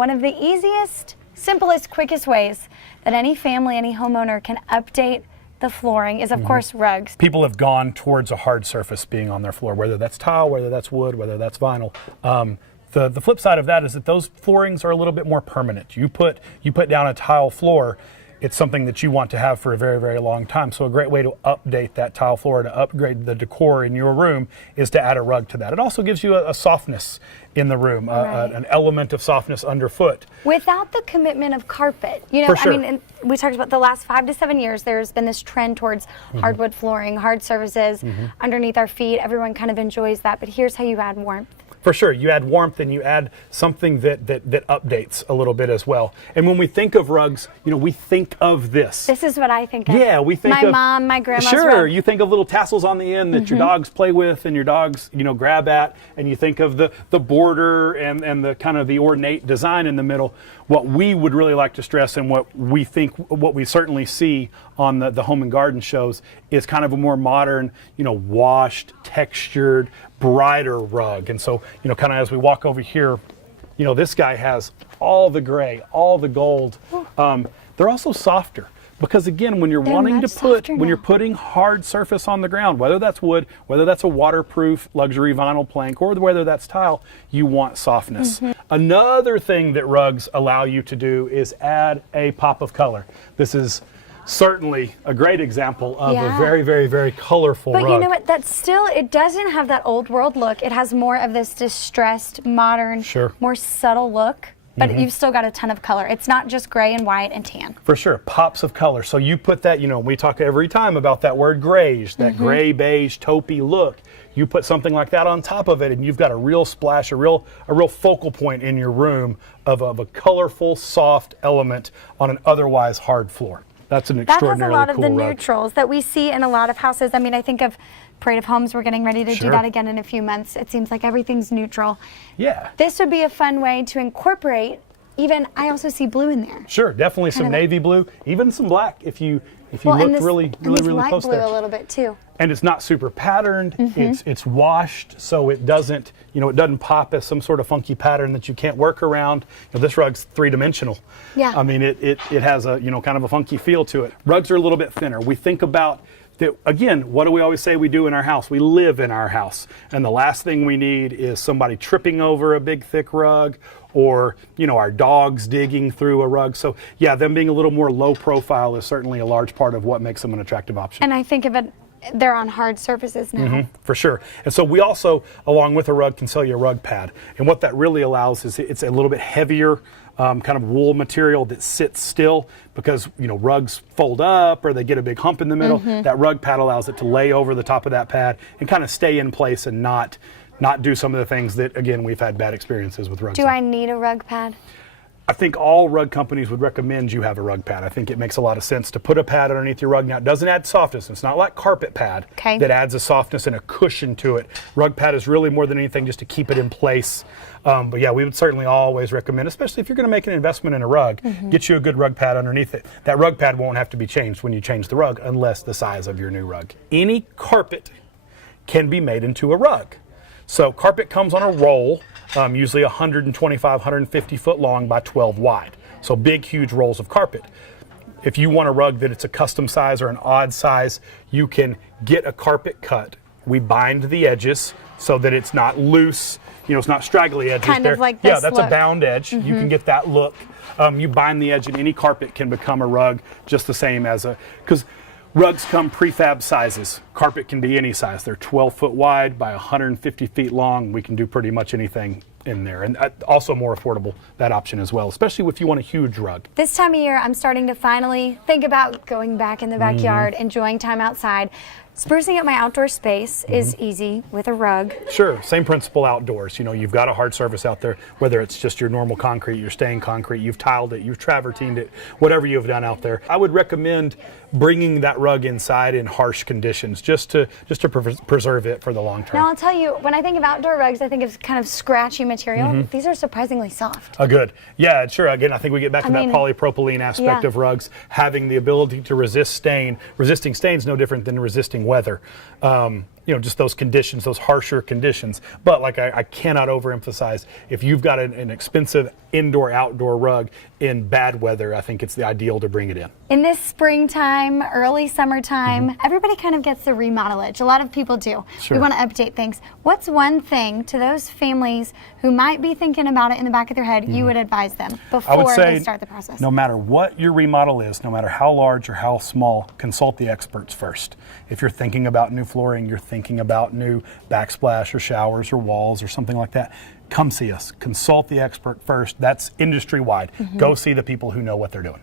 one of the easiest, simplest, quickest ways that any family, any homeowner can update the flooring is, of course, rugs. People have gone towards a hard surface being on their floor, whether that's tile, whether that's wood, whether that's vinyl. The flip side of that is that those floorings are a little bit more permanent. You put down a tile floor, it's something that you want to have for a very, very long time. So a great way to update that tile floor, to upgrade the decor in your room, is to add a rug to that. It also gives you a softness in the room, an element of softness underfoot. Without the commitment of carpet. You know, For sure. I mean, we talked about the last 5 to 7 years, there's been this trend towards hardwood flooring, hard surfaces underneath our feet. Everyone kind of enjoys that, but here's how you add warmth. For sure, you add warmth and you add something that updates a little bit as well. And when we think of rugs, you know, we think of this. This is what I think of. Yeah, we think my of mom, my grandma's Sure, rug. you think of little tassels on the end that your dogs play with and your dogs, you know, grab at, and you think of the border and the kind of the ornate design in the middle. What we would really like to stress, and what we certainly see on the home and garden shows, is kind of a more modern, you know, washed, textured, brighter rug. And so, you know, kind of as we walk over here, you know, this guy has all the gray, all the gold. They're also softer, because again, when you're wanting to when you're putting hard surface on the ground, whether that's wood, whether that's a waterproof luxury vinyl plank, or whether that's tile, you want softness. Another thing that rugs allow you to do is add a pop of color. This is certainly a great example of a very, very, very colorful rug. But you know what, that's still, it doesn't have that old world look. It has more of this distressed, modern, more subtle look. But you've still got a ton of color. It's not just gray and white and tan. For sure, pops of color. So you put that, you know, we talk every time about that word grayish, that gray, beige, taupey look. You put something like that on top of it, and you've got a real splash, a real focal point in your room of a colorful, soft element on an otherwise hard floor. That's an extraordinarily cool rug. That has a lot of the neutrals that we see in a lot of houses. I mean, I think of Parade of Homes, we're getting ready to do that again in a few months. It seems like everything's neutral. Yeah. This would be a fun way to incorporate, even, I also see blue in there. Sure, definitely some navy blue, even some black if you look really close there. Blue a little bit too. And it's not super patterned, it's washed, so it doesn't, you know, it doesn't pop as some sort of funky pattern that you can't work around. You know, this rug's three-dimensional. Yeah. I mean, it has a, you know, kind of a funky feel to it. Rugs are a little bit thinner. We think about that, again, what do we always say we do in our house? We live in our house. And the last thing we need is somebody tripping over a big, thick rug, or, you know, our dogs digging through a rug. So, yeah, them being a little more low profile is certainly a large part of what makes them an attractive option. And I think of it, they're on hard surfaces now. For sure. And so we also, along with a rug, can sell you a rug pad. And what that really allows is it's a little bit heavier, kind of wool material that sits still, because, you know, rugs fold up or they get a big hump in the middle. That rug pad allows it to lay over the top of that pad and kind of stay in place and not do some of the things that, again, we've had bad experiences with rugs. Do I need a rug pad? I think all rug companies would recommend you have a rug pad. I think it makes a lot of sense to put a pad underneath your rug. Now, it doesn't add softness. It's not like carpet pad that adds a softness and a cushion to it. Rug pad is really more than anything just to keep it in place. But yeah, we would certainly always recommend, especially if you're going to make an investment in a rug, get you a good rug pad underneath it. That rug pad won't have to be changed when you change the rug, unless the size of your new rug. Any carpet can be made into a rug. So carpet comes on a roll, usually 125, 150 foot long by 12 wide. So big, huge rolls of carpet. If you want a rug that it's a custom size or an odd size, you can get a carpet cut. We bind the edges so that it's not loose, you know, it's not straggly edges. Kind of like this Yeah, that's look. a bound edge. You can get that look. You bind the edge, and any carpet can become a rug just the same as because rugs come prefab sizes. Carpet can be any size. They're 12 foot wide by 150 feet long. We can do pretty much anything in there. And also more affordable, that option as well, especially if you want a huge rug. This time of year, I'm starting to finally think about going back in the backyard, enjoying time outside. Sprucing up my outdoor space is easy with a rug. Sure, same principle outdoors. You know, you've got a hard surface out there, whether it's just your normal concrete, your stained concrete, you've tiled it, you've travertined it, whatever you've done out there. I would recommend bringing that rug inside in harsh conditions just to preserve it for the long term. Now, I'll tell you, when I think of outdoor rugs, I think of kind of scratchy material. These are surprisingly soft. Good. Yeah, sure. Again, I think we get back to that polypropylene aspect of rugs, having the ability to resist stain. Resisting stain is no different than resisting weather. just those conditions, those harsher conditions. But like I cannot overemphasize, if you've got an expensive indoor-outdoor rug in bad weather, I think it's the ideal to bring it in. In this springtime, early summertime, everybody kind of gets the remodel itch. A lot of people do. Sure. We want to update things. What's one thing to those families who might be thinking about it in the back of their head you would advise them before they start the process? No matter what your remodel is, no matter how large or how small, consult the experts first. If you're thinking about new flooring, you're thinking about new backsplash or showers or walls or something like that, come see us. Consult the expert first. That's industry-wide. Go see the people who know what they're doing.